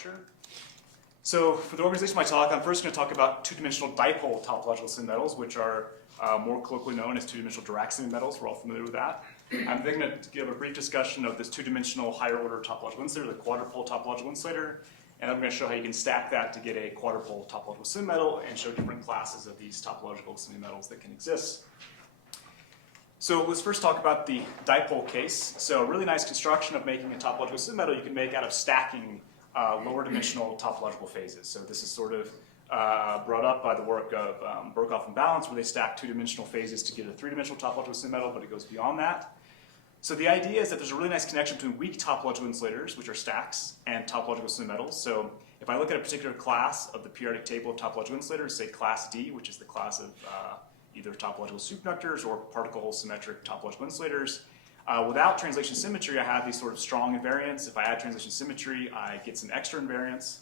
structure. So for the organization of my talk, I'm first going to talk about two-dimensional dipole topological semimetals, which are more colloquially known as two-dimensional Dirac semimetals. We're all familiar with that. I'm then going to give a brief discussion of this two-dimensional higher-order topological insulator, the quadrupole topological insulator, and I'm going to show how you can stack that to get a quadrupole topological semimetal and show different classes of these topological semimetals that can exist. So let's first talk about the dipole case. So a really nice construction of making a topological semimetal you can make out of stacking lower dimensional topological phases. So this is sort of brought up by the work of Berkoff and Balance, where they stack two-dimensional phases to get a three-dimensional topological semimetal, but it goes beyond that. So the idea is that there's a really nice connection between weak topological insulators, which are stacks, and topological semimetals. So if I look at a particular class of the periodic table of topological insulators, say class D, which is the class of either topological superconductors or particle symmetric topological insulators, without translation symmetry, I have these sort of strong invariants. If I add translation symmetry, I get some extra invariants.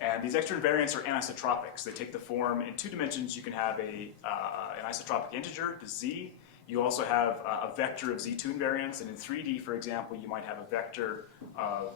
And these extra invariants are anisotropic. So they take the form in 2 dimensions. You can have an isotropic integer, the z. You also have a vector of Z2 invariants, and in 3D, for example, you might have a vector of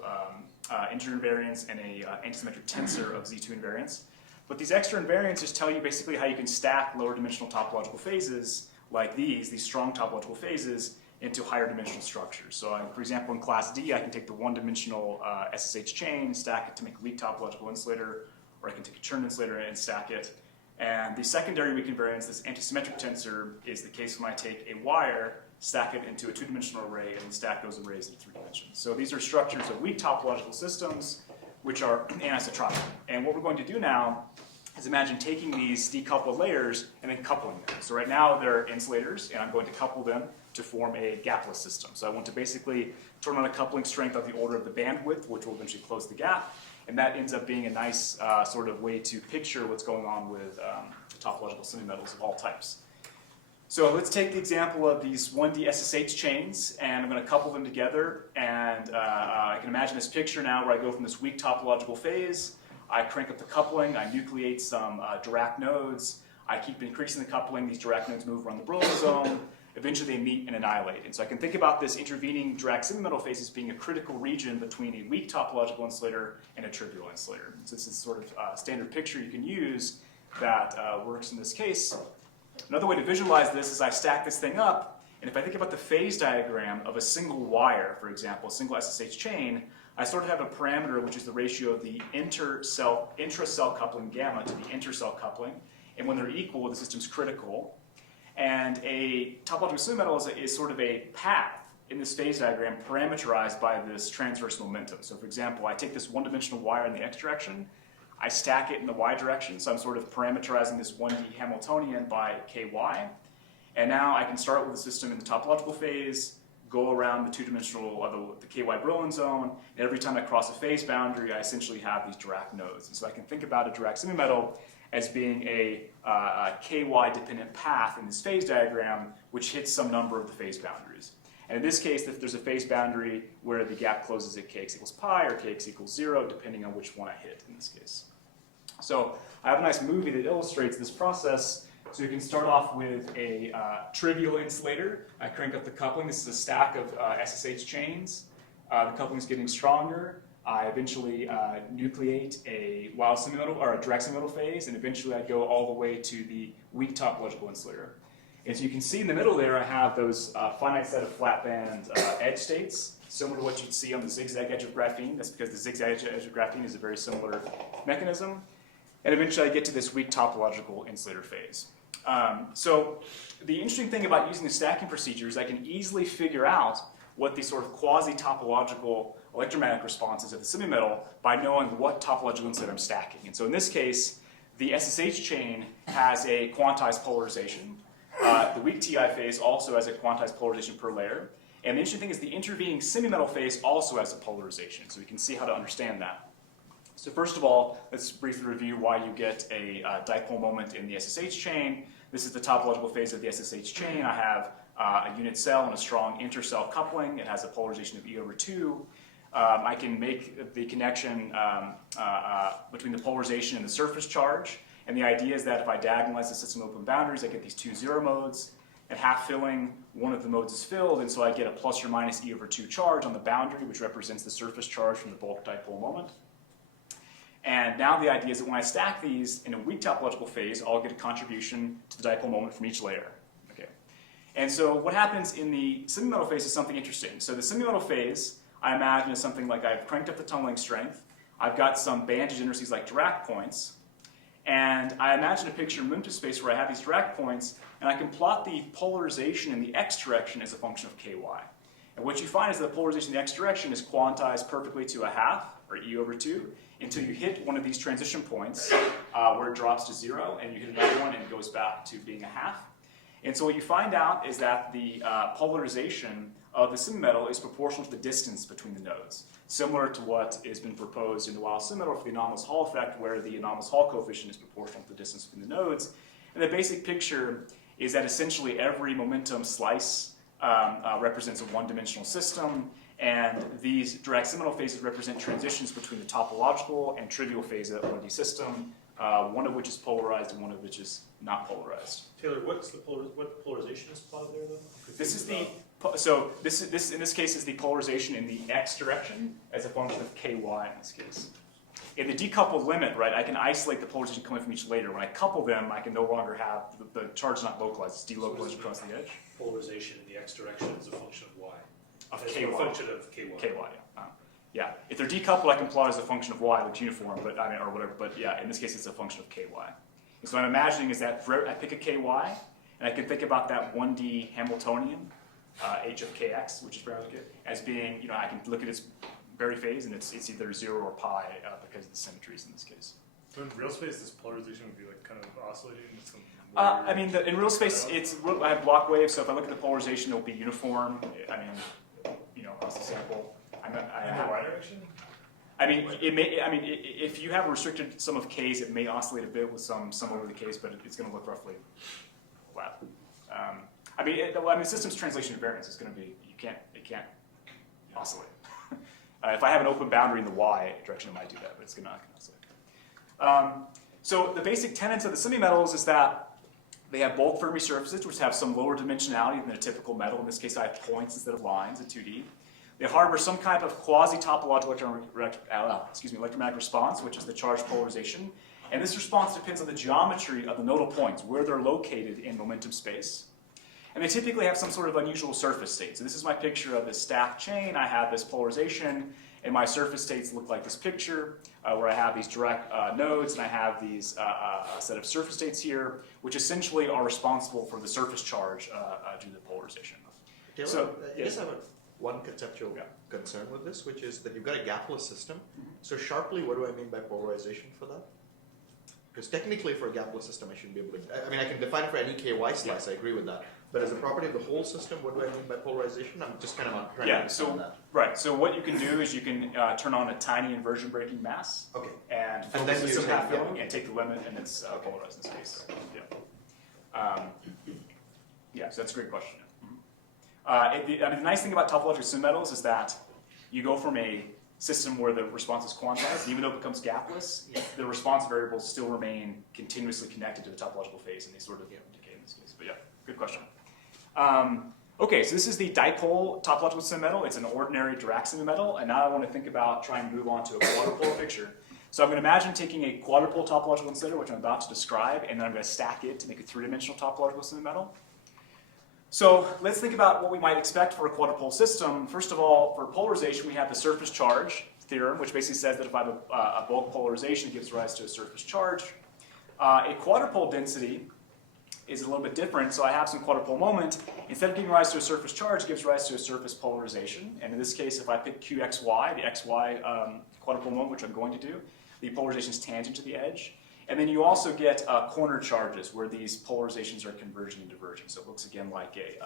integer invariants and a antisymmetric tensor of Z2 invariants. But these extra invariants just tell you basically how you can stack lower dimensional topological phases like these strong topological phases, into higher dimensional structures. So for example, in class D, I can take the one-dimensional SSH chain, stack it to make a weak topological insulator, or I can take a Chern insulator and stack it. And the secondary weak invariance, this antisymmetric tensor, is the case when I take a wire, stack it into a 2-dimensional array, and then stack those arrays in 3 dimensions. So these are structures of weak topological systems, which are anisotropic. And what we're going to do now is imagine taking these decoupled layers and then coupling them. So right now they're insulators, and I'm going to couple them to form a gapless system. So I want to basically turn on a coupling strength of the order of the bandwidth, which will eventually close the gap. And that ends up being a nice sort of way to picture what's going on with topological semimetals of all types. So let's take the example of these 1D SSH chains, and I'm going to couple them together. And I can imagine this picture now where I go from this weak topological phase, I crank up the coupling, I nucleate some Dirac nodes, I keep increasing the coupling, these Dirac nodes move around the Brillouin zone, eventually they meet and annihilate. And so I can think about this intervening Dirac semimetal phase as being a critical region between a weak topological insulator and a trivial insulator. So this is sort of a standard picture you can use that works in this case. Another way to visualize this is I stack this thing up, and if I think about the phase diagram of a single wire, for example, a single SSH chain, I sort of have a parameter which is the ratio of the intracell coupling gamma to the intercell coupling. And when they're equal, the system's critical. And a topological semimetal is sort of a path in this phase diagram parameterized by this transverse momentum. So for example, I take this one-dimensional wire in the x direction, I stack it in the y direction, so I'm sort of parameterizing this 1D Hamiltonian by ky. And now I can start with the system in the topological phase, go around the 2-dimensional, the ky Brillouin zone, and every time I cross a phase boundary, I essentially have these Dirac nodes. And so I can think about a Dirac semimetal as being a ky-dependent path in this phase diagram, which hits some number of the phase boundaries. And in this case, if there's a phase boundary where the gap closes at kx equals pi or kx equals 0, depending on which one I hit in this case. So I have a nice movie that illustrates this process. So you can start off with a trivial insulator. I crank up the coupling. This is a stack of SSH chains. The coupling is getting stronger. I eventually nucleate a weylsemimetal or a Dirac semimetal phase, and eventually I go all the way to the weak topological insulator. And so you can see in the middle there, I have those finite set of flat band edge states, similar to what you'd see on the zigzag edge of graphene. That's because the zigzag edge of graphene is a very similar mechanism. And eventually I get to this weak topological insulator phase. So the interesting thing about using the stacking procedure is I can easily figure out what the sort of quasi-topological electromagnetic responses of the semimetal by knowing what topological insulator I'm stacking. And so in this case, the SSH chain has a quantized polarization. The weak TI phase also has a quantized polarization per layer. And the interesting thing is the intervening semimetal phase also has a polarization. So we can see how to understand that. So first of all, let's briefly review why you get a dipole moment in the SSH chain. This is the topological phase of the SSH chain. I have a unit cell and a strong intercell coupling. It has a polarization of E/2. I can make the connection between the polarization and the surface charge. And the idea is that if I diagonalize the system open boundaries, I get these 2 zero modes. At half filling, one of the modes is filled, and so I get a plus or minus E/2 charge on the boundary, which represents the surface charge from the bulk dipole moment. And now the idea is that when I stack these in a weak topological phase, I'll get a contribution to the dipole moment from each layer. Okay. And so what happens in the semimetal phase is something interesting. So the semimetal phase, I imagine, is something like I've cranked up the tunneling strength. I've got some band degeneracies like Dirac points. And I imagine a picture in momentum space where I have these Dirac points, and I can plot the polarization in the x direction as a function of ky. And what you find is that the polarization in the x direction is quantized perfectly to a half, or e over 2, until you hit one of these transition points where it drops to 0, and you hit another one and it goes back to being a half. And so what you find out is that the polarization of the semimetal is proportional to the distance between the nodes, similar to what has been proposed in the Weil semimetal for the anomalous Hall effect, where the anomalous Hall coefficient is proportional to the distance between the nodes. And the basic picture is that essentially every momentum slice represents a one-dimensional system, and these Dirac semimetal phases represent transitions between the topological and trivial phase of the 1D system, one of which is polarized and one of which is not polarized. Taylor, what polarization is plotted there, though? This is the in this case is the polarization in the x direction as a function of ky in this case. In the decoupled limit, right, I can isolate the polarization coming from each layer. When I couple them, I can no longer have the charge is not localized; it's delocalized across the edge. Polarization in the x direction is a function of y. Of As ky. a function of ky. Ky, yeah. Yeah. If they're decoupled, I can plot as a function of y, looks uniform, but I mean, or whatever. But yeah, in this case, it's a function of ky. And so what I'm imagining is that I pick a ky, and I can think about that 1D Hamiltonian h of kx, which is parametric, as being, I can look at its Berry phase, and it's either 0 or pi because of the symmetries in this case. So in real space, this polarization would be like kind of oscillating with some. I mean, in real space, I have block waves, so if I look at the polarization, it'll be uniform. I mean, across the sample. In the y direction? I mean, if you have a restricted sum of k's, it may oscillate a bit with some over the k's, but it's going to look roughly flat. The system's translation invariance is going to be it can't oscillate. If I have an open boundary in the y direction, it might do that, but it's not going to oscillate. So the basic tenets of the semimetals is that they have bulk Fermi surfaces, which have some lower dimensionality than a typical metal. In this case, I have points instead of lines in 2D. They harbor some kind of quasi-topological electromagnetic response, which is the charge polarization. And this response depends on the geometry of the nodal points, where they're located in momentum space. And they typically have some sort of unusual surface state. So this is my picture of this stacked chain. I have this polarization, and my surface states look like this picture, where I have these direct nodes, and I have these set of surface states here, which essentially are responsible for the surface charge due to the polarization. Taylor, So, I guess I have one conceptual concern with this, which is that you've got a gapless system. So sharply, what do I mean by polarization for that? Because technically, for a gapless system, I shouldn't be able to. I mean, I can define it for any ky slice. I agree with that. But as a property of the whole system, what do I mean by polarization? I'm just kind of trying to understand that. Right. So what you can do is you can turn on a tiny inversion breaking mass. Okay. And fill the system half filling and take the limit, and it's polarized in this case. Yeah. So that's a great question. The nice thing about topological semimetals is that you go from a system where the response is quantized, even though it becomes gapless, the response variables still remain continuously connected to the topological phase, and they sort of decay in this case. But yeah, good question. Okay, so this is the dipole topological semimetal. It's an ordinary Dirac semimetal, and now I want to think about trying to move on to a quadrupolar picture. So I'm going to imagine taking a quadrupole topological insulator, which I'm about to describe, and then I'm going to stack it to make a three-dimensional topological semimetal. So let's think about what we might expect for a quadrupole system. First of all, for polarization, we have the surface charge theorem, which basically says that if I have a bulk polarization, it gives rise to a surface charge. A quadrupole density is a little bit different, so I have some quadrupole moment. Instead of giving rise to a surface charge, it gives rise to a surface polarization. And in this case, if I pick QXY, the XY quadrupole moment, which I'm going to do, the polarization is tangent to the edge. And then you also get corner charges, where these polarizations are converging and diverging. So it looks again like a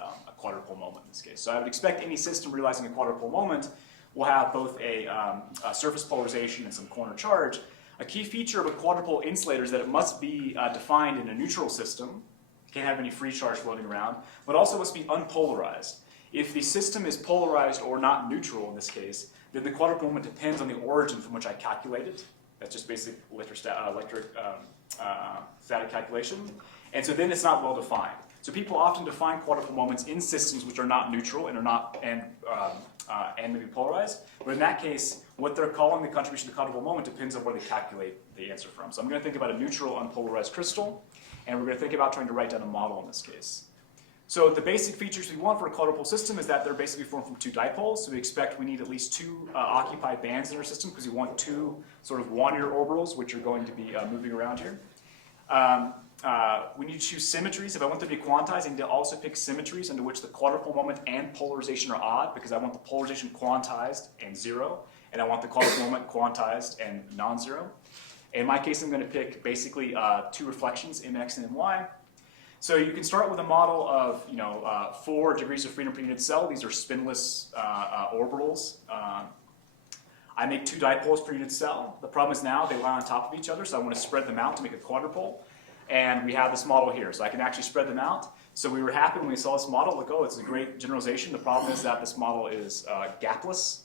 quadrupole moment in this case. So I would expect any system realizing a quadrupole moment will have both a surface polarization and some corner charge. A key feature of a quadrupole insulator is that it must be defined in a neutral system. It can't have any free charge floating around, but also must be unpolarized. If the system is polarized or not neutral in this case, then the quadrupole moment depends on the origin from which I calculate it. That's just basic static calculation. And so then it's not well defined. So people often define quadrupole moments in systems which are not neutral and and maybe polarized. But in that case, what they're calling the contribution to the quadrupole moment depends on where they calculate the answer from. So I'm going to think about a neutral unpolarized crystal, and we're going to think about trying to write down a model in this case. So the basic features we want for a quadrupole system is that they're basically formed from two dipoles. So we expect we need at least two occupied bands in our system because we want two sort of one-year orbitals, which are going to be moving around here. We need to choose symmetries. If I want them to be quantized, I need to also pick symmetries under which the quadrupole moment and polarization are odd, because I want the polarization quantized and 0, and I want the quadrupole moment quantized and non-zero. In my case, I'm going to pick basically two reflections, mx and my. So you can start with a model of 4 degrees of freedom per unit cell. These are spinless orbitals. I make 2 dipoles per unit cell. The problem is now they lie on top of each other, so I want to spread them out to make a quadrupole. And we have this model here, so I can actually spread them out. So we were happy when we saw this model, like, oh, it's a great generalization. The problem is that this model is gapless.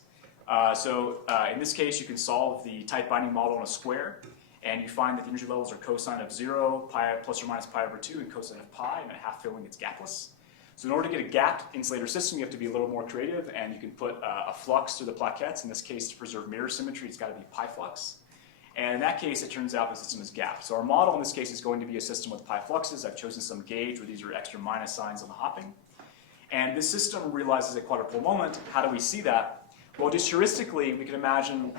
In this case, you can solve the tight binding model in a square, and you find that the energy levels are cosine of 0, pi plus or minus pi over 2, and cosine of pi, and at half filling, it's gapless. So in order to get a gapped insulator system, you have to be a little more creative, and you can put a flux through the plaquettes. In this case, to preserve mirror symmetry, it's got to be pi flux. And in that case, it turns out the system is gapped. So our model in this case is going to be a system with pi fluxes. I've chosen some gauge where these are extra minus signs on the hopping. And this system realizes a quadrupole moment. How do we see that? Well, just heuristically, we can imagine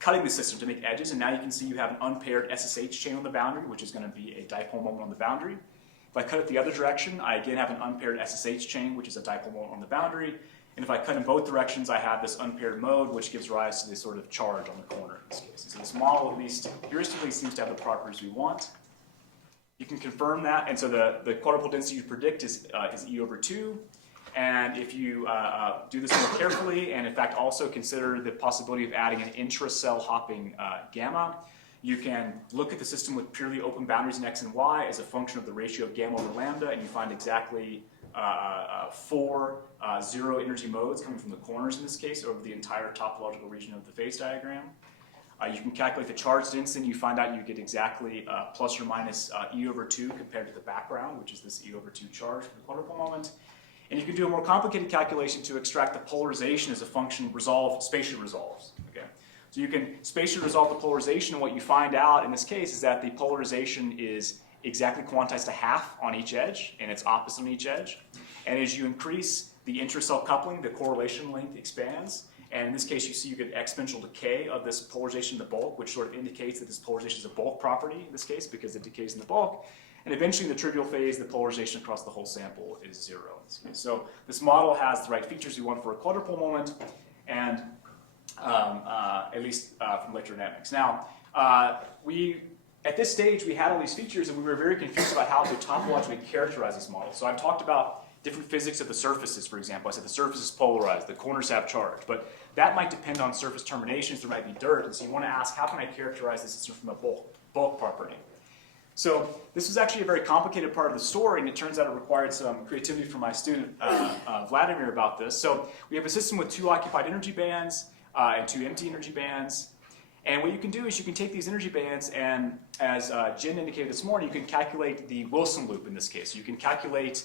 cutting the system to make edges, and now you can see you have an unpaired SSH chain on the boundary, which is going to be a dipole moment on the boundary. If I cut it the other direction, I again have an unpaired SSH chain, which is a dipole moment on the boundary. And if I cut in both directions, I have this unpaired mode, which gives rise to this sort of charge on the corner in this case. So this model, at least heuristically, seems to have the properties we want. You can confirm that, and so the quadrupole density you predict is E over 2. And if you do this more carefully, and in fact also consider the possibility of adding an intra-cell hopping gamma, you can look at the system with purely open boundaries in x and y as a function of the ratio of gamma over lambda, and you find exactly 4 zero energy modes coming from the corners in this case over the entire topological region of the phase diagram. You can calculate the charge density, and you find out you get exactly plus or minus E over 2 compared to the background, which is this E over 2 charge for the quadrupole moment. And you can do a more complicated calculation to extract the polarization as a function spatially resolves. Okay? So you can spatially resolve the polarization, and what you find out in this case is that the polarization is exactly quantized to half on each edge, and it's opposite on each edge. And as you increase the intracell coupling, the correlation length expands. And in this case, you see you get exponential decay of this polarization in the bulk, which sort of indicates that this polarization is a bulk property in this case because it decays in the bulk. And eventually, in the trivial phase, the polarization across the whole sample is 0 in this case. So this model has the right features we want for a quadrupole moment, and at least from electrodynamics. Now, at this stage, we had all these features, and we were very confused about how to topologically characterize these models. So I've talked about different physics of the surfaces, for example. I said the surface is polarized, the corners have charge, but that might depend on surface terminations. There might be dirt, and so you want to ask, how can I characterize this system from a bulk property? So this was actually a very complicated part of the story, and it turns out it required some creativity from my student, Vladimir, about this. So we have a system with 2 occupied energy bands and 2 empty energy bands. And what you can do is you can take these energy bands, and as Jen indicated this morning, you can calculate the Wilson loop in this case. You can calculate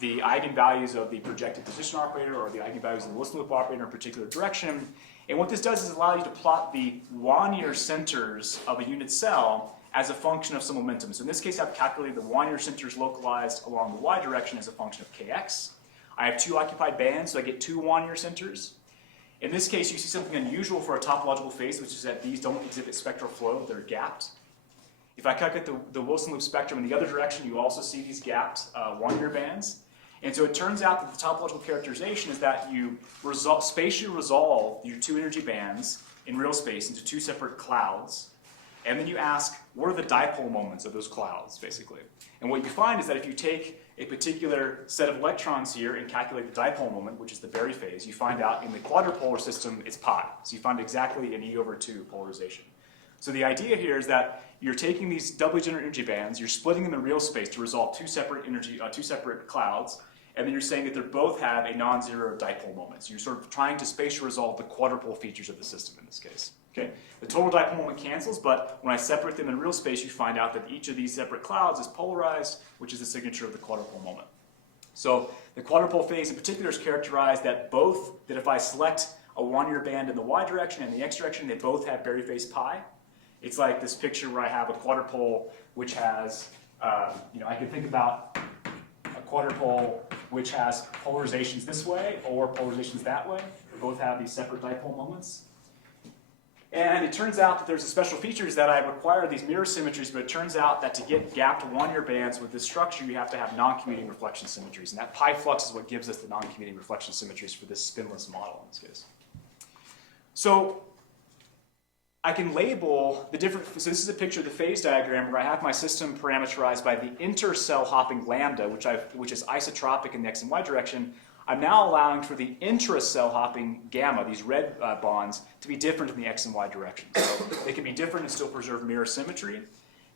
the eigenvalues of the projected position operator or the eigenvalues of the Wilson loop operator in a particular direction. And what this does is allow you to plot the Wannier centers of a unit cell as a function of some momentum. So in this case, I've calculated the Wannier centers localized along the y direction as a function of kx. I have 2 occupied bands, so I get 2 Wannier centers. In this case, you see something unusual for a topological phase, which is that these don't exhibit spectral flow, they're gapped. If I calculate the Wilson loop spectrum in the other direction, you also see these gapped Wannier bands. And so it turns out that the topological characterization is that you spatially resolve your 2 energy bands in real space into 2 separate clouds. And then you ask, what are the dipole moments of those clouds, basically? And what you find is that if you take a particular set of electrons here and calculate the dipole moment, which is the Berry phase, you find out in the quadrupolar system, it's pi. So you find exactly an E over 2 polarization. So the idea here is that you're taking these doubly generated energy bands, you're splitting them in real space to resolve 2 separate clouds, and then you're saying that they both have a non-zero dipole moment. So you're sort of trying to spatially resolve the quadrupole features of the system in this case. Okay? The total dipole moment cancels, but when I separate them in real space, you find out that each of these separate clouds is polarized, which is the signature of the quadrupole moment. So the quadrupole phase in particular is characterized that if I select a one-year band in the y direction and the x direction, they both have Berry phase pi. It's like this picture where I have a quadrupole which has, I can think about a quadrupole which has polarizations this way or polarizations that way. They both have these separate dipole moments. And it turns out that there's a special features that I require these mirror symmetries, but it turns out that to get gapped one-year bands with this structure, you have to have non-commuting reflection symmetries. And that pi flux is what gives us the non-commuting reflection symmetries for this spinless model in this case. So I can label the different, so this is a picture of the phase diagram where I have my system parameterized by the intercell hopping lambda, which is isotropic in the x and y direction. I'm now allowing for the intracell hopping gamma, these red bonds, to be different in the x and y direction. So they can be different and still preserve mirror symmetry.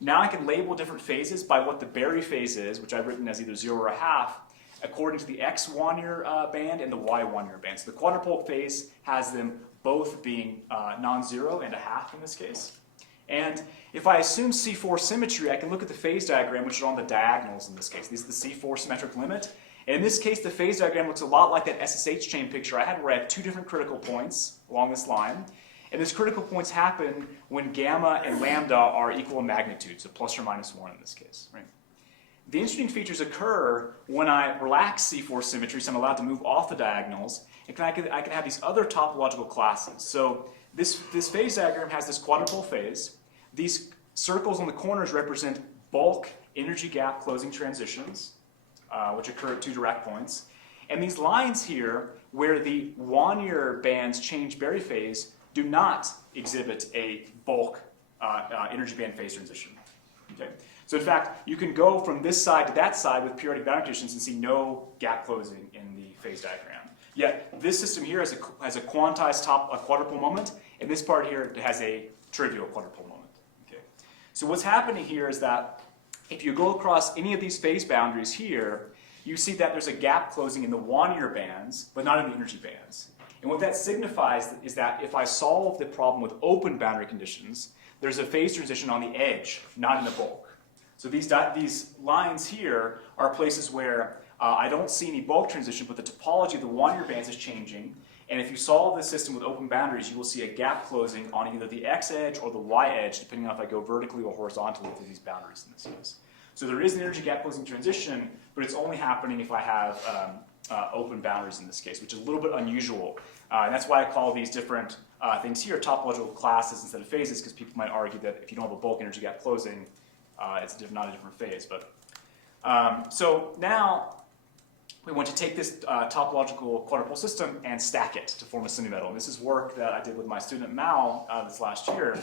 Now I can label different phases by what the Berry phase is, which I've written as either 0 or a half, according to the x one-year band and the y one-year band. So the quadrupole phase has them both being non-zero and a half in this case. And if I assume C4 symmetry, I can look at the phase diagram, which is on the diagonals in this case. This is the C4 symmetric limit. And in this case, the phase diagram looks a lot like that SSH chain picture I had, where I have two different critical points along this line. And these critical points happen when gamma and lambda are equal in magnitude, so plus or minus 1 in this case. Right? The interesting features occur when I relax C4 symmetry, so I'm allowed to move off the diagonals, and I can have these other topological classes. So this phase diagram has this quadrupole phase. These circles on the corners represent bulk energy gap closing transitions, which occur at 2 Dirac points. And these lines here, where the one-year bands change Berry phase, do not exhibit a bulk energy band phase transition. Okay? So in fact, you can go from this side to that side with periodic boundary conditions and see no gap closing in the phase diagram. Yet this system here has a quantized quadrupole moment, and this part here has a trivial quadrupole moment. Okay? So what's happening here is that if you go across any of these phase boundaries here, you see that there's a gap closing in the one-year bands, but not in the energy bands. And what that signifies is that if I solve the problem with open boundary conditions, there's a phase transition on the edge, not in the bulk. So these lines here are places where I don't see any bulk transition, but the topology of the one-year bands is changing. And if you solve this system with open boundaries, you will see a gap closing on either the x edge or the y edge, depending on if I go vertically or horizontally through these boundaries in this case. So there is an energy gap closing transition, but it's only happening if I have open boundaries in this case, which is a little bit unusual. And that's why I call these different things here topological classes instead of phases, because people might argue that if you don't have a bulk energy gap closing, it's not a different phase. But so now we want to take this topological quadrupole system and stack it to form a semimetal. And this is work that I did with my student Mao this last year.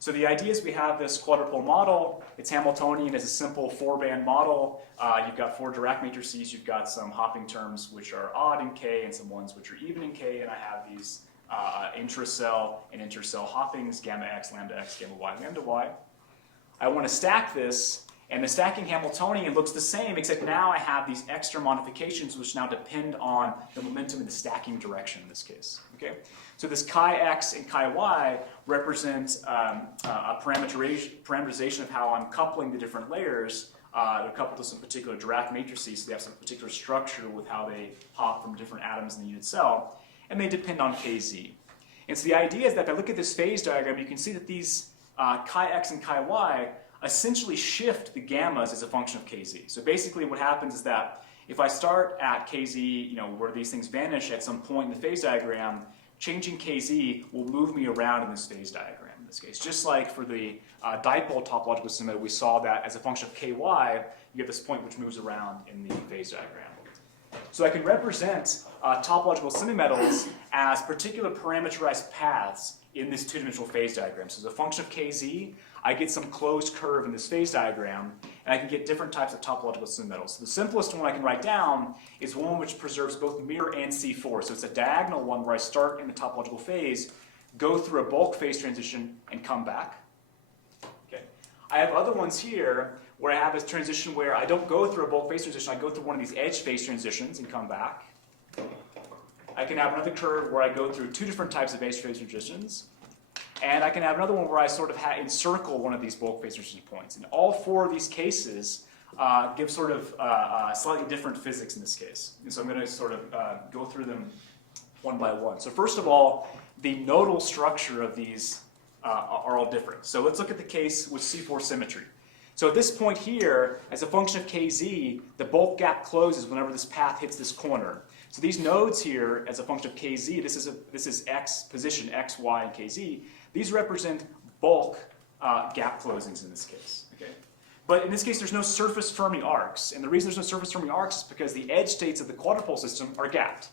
So the idea is we have this quadrupole model. It's Hamiltonian. It's a simple 4-band model. You've got 4 Dirac matrices. You've got some hopping terms which are odd in K and some ones which are even in K. And I have these intracell and intercell hoppings, gamma x, lambda x, gamma y, lambda y. I want to stack this, and the stacking Hamiltonian looks the same, except now I have these extra modifications which now depend on the momentum in the stacking direction in this case. Okay? So this chi x and chi y represent a parameterization of how I'm coupling the different layers. They're coupled to some particular Dirac matrices, so they have some particular structure with how they hop from different atoms in the unit cell, and they depend on kz. And so the idea is that if I look at this phase diagram, you can see that these chi x and chi y essentially shift the gammas as a function of kz. So basically what happens is that if I start at kz, where these things vanish at some point in the phase diagram, changing kz will move me around in this phase diagram in this case. Just like for the dipole topological symmetry, we saw that as a function of ky, you get this point which moves around in the phase diagram. So I can represent topological semimetals as particular parameterized paths in this two-dimensional phase diagram. So as a function of kz, I get some closed curve in this phase diagram, and I can get different types of topological semimetals. So the simplest one I can write down is one which preserves both mirror and C4. So it's a diagonal one where I start in the topological phase, go through a bulk phase transition, and come back. Okay. I have other ones here where I have a transition where I don't go through a bulk phase transition, I go through one of these edge phase transitions and come back. I can have another curve where I go through 2 different types of edge phase transitions. And I can have another one where I sort of encircle one of these bulk phase transition points. In all 4 of these cases, give sort of slightly different physics in this case. And so I'm going to sort of go through them one by one. So first of all, the nodal structure of these are all different. So let's look at the case with C4 symmetry. So at this point here, as a function of kz, the bulk gap closes whenever this path hits this corner. So these nodes here, as a function of kz, this is x, position x, y, and kz. These represent bulk gap closings in this case. Okay? But in this case, there's no surface Fermi arcs. And the reason there's no surface Fermi arcs is because the edge states of the quadrupole system are gapped.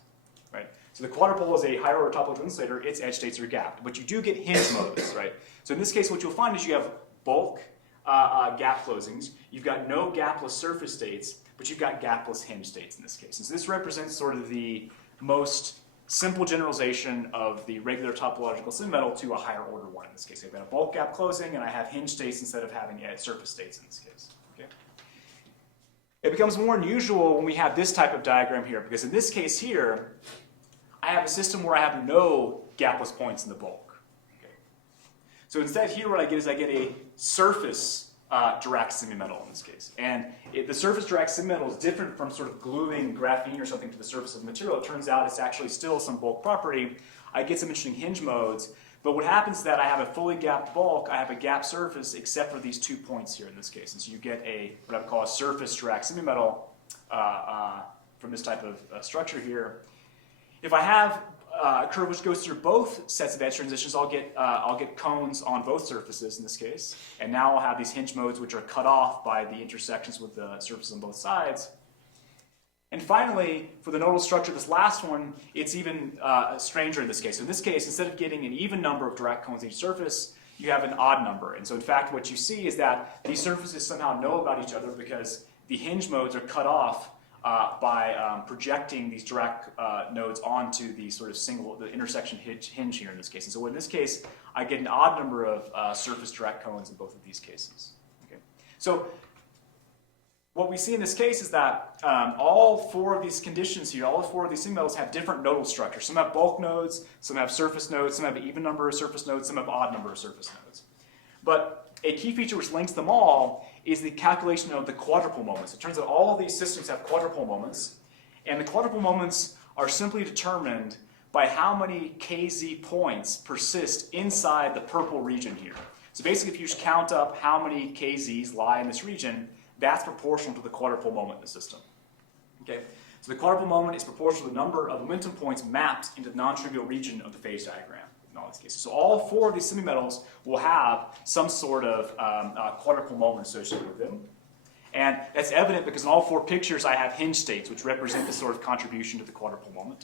Right? So the quadrupole is a higher order topological insulator, its edge states are gapped. But you do get hinge modes, right? So in this case, what you'll find is you have bulk gap closings. You've got no gapless surface states, but you've got gapless hinge states in this case. And so this represents sort of the most simple generalization of the regular topological semimetal to a higher order one in this case. I've got a bulk gap closing, and I have hinge states instead of having surface states in this case. Okay? It becomes more unusual when we have this type of diagram here, because in this case here, I have a system where I have no gapless points in the bulk. Okay? So instead here what I get is I get a surface Dirac semimetal in this case. And the surface Dirac semimetal is different from sort of gluing graphene or something to the surface of the material. It turns out it's actually still some bulk property. I get some interesting hinge modes. But what happens is that I have a fully gapped bulk, I have a gapped surface, except for these 2 points here in this case. And so you get what I would call a surface Dirac semimetal from this type of structure here. If I have a curve which goes through both sets of edge transitions, I'll get cones on both surfaces in this case. And now I'll have these hinge modes which are cut off by the intersections with the surfaces on both sides. And finally, for the nodal structure, this last one, it's even stranger in this case. So in this case, instead of getting an even number of Dirac cones on each surface, you have an odd number. And so in fact, what you see is that these surfaces somehow know about each other because the hinge modes are cut off by projecting these Dirac nodes onto the sort of the intersection hinge here in this case. And so in this case, I get an odd number of surface Dirac cones in both of these cases. Okay? So what we see in this case is that all 4 of these conditions here, all 4 of these semimetals have different nodal structures. Some have bulk nodes, some have surface nodes, some have an even number of surface nodes, some have odd number of surface nodes. But a key feature which links them all is the calculation of the quadrupole moments. It turns out all of these systems have quadrupole moments, and the quadrupole moments are simply determined by how many kz points persist inside the purple region here. So basically, if you just count up how many kz's lie in this region, that's proportional to the quadrupole moment in the system. Okay? So the quadrupole moment is proportional to the number of momentum points mapped into the non-trivial region of the phase diagram. In all these cases. So all 4 of these semimetals will have some sort of quadrupole moment associated with them. And that's evident because in all 4 pictures I have hinge states, which represent this sort of contribution to the quadrupole moment.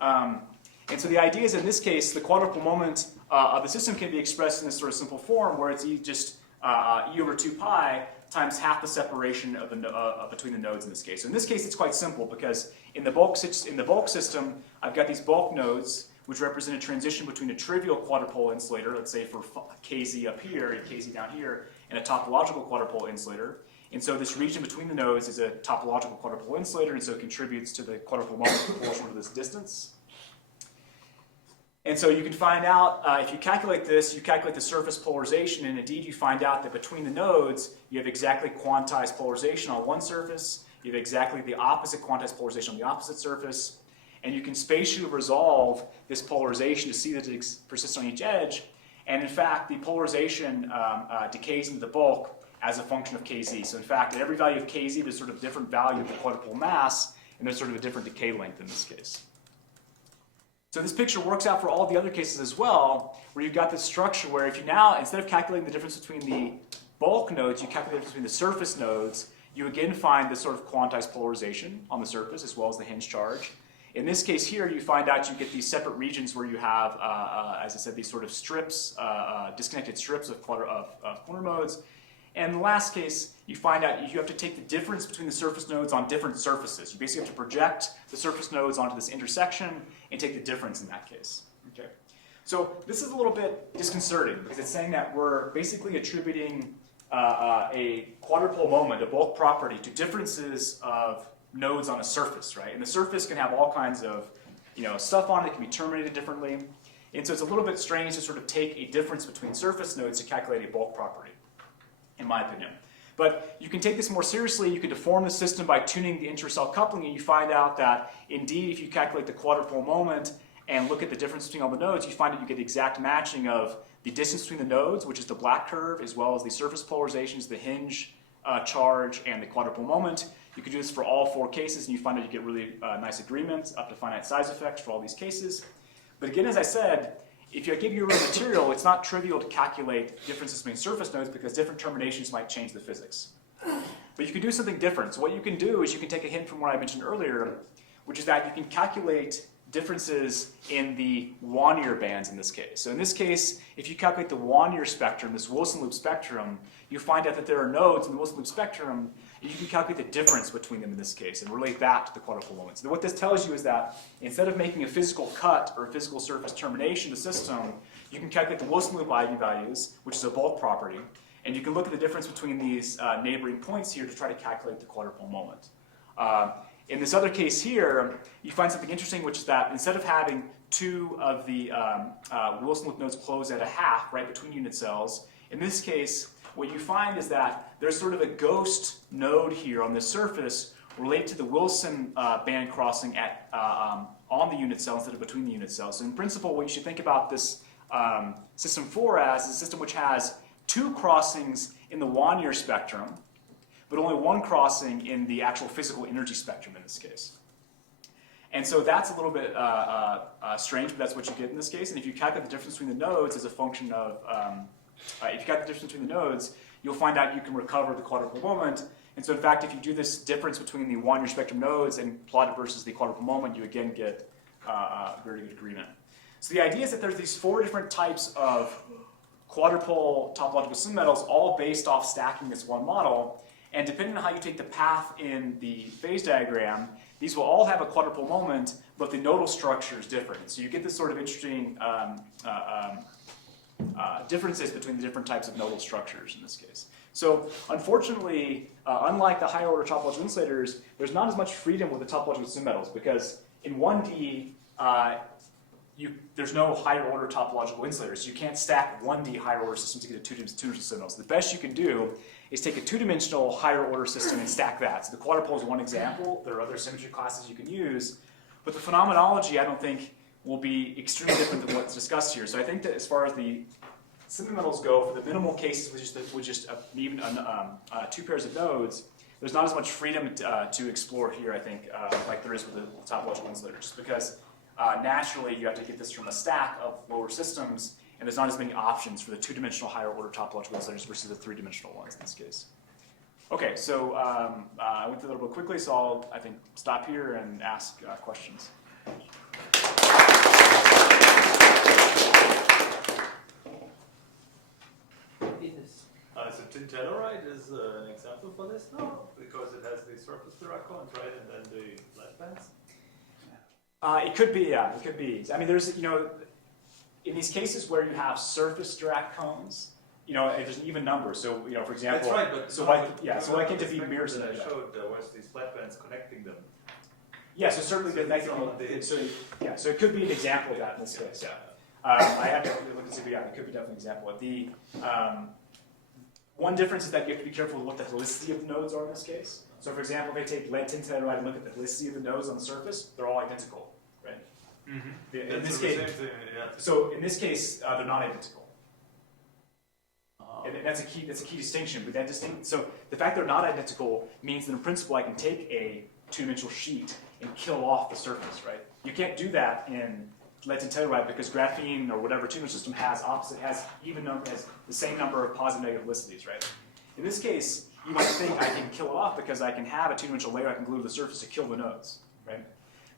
And so the idea is in this case, the quadrupole moment of the system can be expressed in this sort of simple form where it's just e over 2 pi times half the separation of between the nodes in this case. So in this case, it's quite simple because in the bulk system, I've got these bulk nodes which represent a transition between a trivial quadrupole insulator, let's say for kz up here and kz down here, and a topological quadrupole insulator. And so this region between the nodes is a topological quadrupole insulator, and so it contributes to the quadrupole moment proportional to this distance. And so you can find out, if you calculate this, you calculate the surface polarization, and indeed you find out that between the nodes, you have exactly quantized polarization on one surface, you have exactly the opposite quantized polarization on the opposite surface, and you can spatially resolve this polarization to see that it persists on each edge. And in fact, the polarization decays into the bulk as a function of kz. So in fact, at every value of kz, there's sort of different value of the quadrupole mass, and there's sort of a different decay length in this case. So this picture works out for all the other cases as well, where you've got this structure where if you now, instead of calculating the difference between the bulk nodes, you calculate the difference between the surface nodes, you again find this sort of quantized polarization on the surface as well as the hinge charge. In this case here, you find out you get these separate regions where you have, as I said, these sort of strips, disconnected strips of corner modes. And in the last case, you find out you have to take the difference between the surface nodes on different surfaces. You basically have to project the surface nodes onto this intersection and take the difference in that case. Okay. So this is a little bit disconcerting because it's saying that we're basically attributing a quadrupole moment, a bulk property, to differences of nodes on a surface, right? And the surface can have all kinds of, stuff on it. It can be terminated differently. And so it's a little bit strange to sort of take a difference between surface nodes to calculate a bulk property, in my opinion. But you can take this more seriously. You can deform the system by tuning the intercell coupling, and you find out that indeed, if you calculate the quadrupole moment and look at the difference between all the nodes, you find that you get the exact matching of the distance between the nodes, which is the black curve, as well as the surface polarizations, the hinge charge, and the quadrupole moment. You can do this for all 4 cases, and you find that you get really nice agreements up to finite size effects for all these cases. But again, as I said, if I give you a real material, it's not trivial to calculate differences between surface nodes because different terminations might change the physics. But you can do something different. So what you can do is you can take a hint from what I mentioned earlier, which is that you can calculate differences in the Wannier bands in this case. So in this case, if you calculate the Wannier spectrum, this Wilson loop spectrum, you find out that there are nodes in the Wilson loop spectrum, and you can calculate the difference between them in this case and relate that to the quadrupole moment. So what this tells you is that instead of making a physical cut or a physical surface termination of the system, you can calculate the Wilson loop eigenvalues, which is a bulk property, and you can look at the difference between these neighboring points here to try to calculate the quadrupole moment. In this other case here, you find something interesting, which is that instead of having 2 of the Wilson loop nodes close at a half, right, between unit cells, in this case, what you find is that there's sort of a ghost node here on the surface related to the Wilson band crossing at, on the unit cell instead of between the unit cells. So in principle, what you should think about this system 4 as is a system which has 2 crossings in the Wannier spectrum, but only 1 crossing in the actual physical energy spectrum in this case. And so that's a little bit strange, but that's what you get in this case. And if you calculate the difference between the nodes as a function of, if you calculate the difference between the nodes, you'll find out you can recover the quadrupole moment. And so in fact, if you do this difference between the Wannier spectrum nodes and plot it versus the quadrupole moment, you again get very good agreement. So the idea is that there's these 4 different types of quadrupole topological semimetals, all based off stacking this one model. And depending on how you take the path in the phase diagram, these will all have a quadrupole moment, but the nodal structure is different. So you get this sort of interesting differences between the different types of nodal structures in this case. So unfortunately, unlike the higher order topological insulators, there's not as much freedom with the topological semimetals because in 1D, there's no higher order topological insulators. You can't stack 1D higher order systems to get a two-dimensional semimetals. The best you can do is take a 2-dimensional higher order system and stack that. So the quadrupole is one example. There are other symmetry classes you can use. But the phenomenology, I don't think, will be extremely different than what's discussed here. So I think that as far as the semimetals go, for the minimal cases with just 2 pairs of nodes, there's not as much freedom to explore here, I think, like there is with the topological insulators. Just because naturally you have to get this from a stack of lower systems, and there's not as many options for the 2-dimensional higher order topological insulators versus the 3-dimensional ones in this case. Okay, so I went through that a little bit quickly, so I'll, I think, stop here and ask questions. So tin telluride is an example for this now, because it has the surface Dirac cones, right, and then the flat bands? It could be, yeah, it could be. I mean, there's, in these cases where you have surface Dirac cones, there's an even number. So, for example, That's right, but so why can't it be mirrors? That I showed there was these flat bands connecting them. Yeah, so certainly So that it's on the so it could be an example of that in this case. Yeah, I have to look and see, but yeah, it could be definitely an example. The one difference is that you have to be careful with what the helicity of the nodes are in this case. So, for example, if they take lead tin telluride and look at the helicity of the nodes on the surface, they're all identical, right? Mm-hmm. In this case, same thing, yeah. so in this case, they're not identical. And that's a key distinction. But so the fact they're not identical means that in principle I can take a 2-dimensional sheet and kill off the surface, right? You can't do that in lead tin telluride because graphene or whatever 2-dimensional system has the same number of positive and negative helicities, right? In this case, you might think I can kill it off because I can have a 2-dimensional layer I can glue to the surface to kill the nodes, right?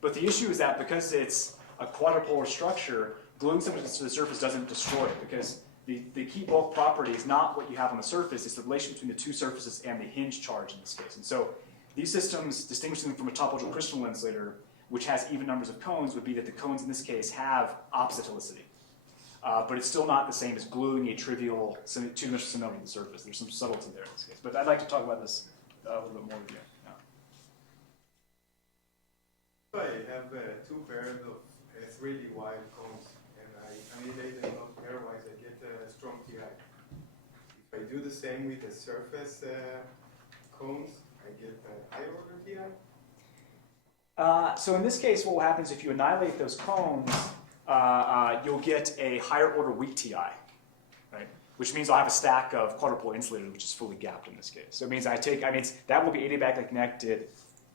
But the issue is that because it's a quadrupolar structure, gluing something to the surface doesn't destroy it because the key bulk property is not what you have on the surface, it's the relation between the 2 surfaces and the hinge charge in this case. And so these systems, distinguishing them from a topological crystalline insulator, which has even numbers of cones, would be that the cones in this case have opposite helicity. But it's still not the same as gluing a trivial 2-dimensional semimetal to the surface. There's some subtlety there in this case. But I'd like to talk about this a little bit more with you. I have 2 pairs of 3D wide cones, and I annihilate them not pairwise, I get a strong TI. If I do the same with the surface cones, I get a higher order TI? So in this case, what will happen is if you annihilate those cones, you'll get a higher order weak TI, right? Which means I'll have a stack of quadrupolar insulators, which is fully gapped in this case. So it means that will be adiabatically connected.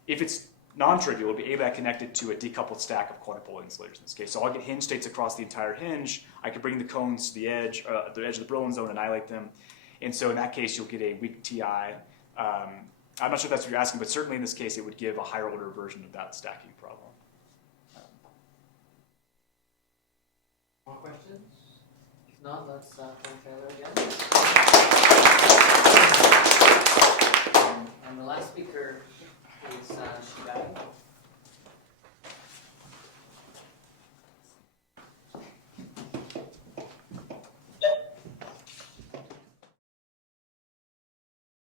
If it's non-trivial, it'll be adiabatically connected to a decoupled stack of quadrupolar insulators in this case. So I'll get hinge states across the entire hinge. I can bring the cones to the edge of the Brillouin zone, annihilate them. And so in that case, you'll get a weak TI. I'm not sure if that's what you're asking, but certainly in this case, it would give a higher order version of that stacking problem. More questions? If not, let's thank Taylor again. And the last speaker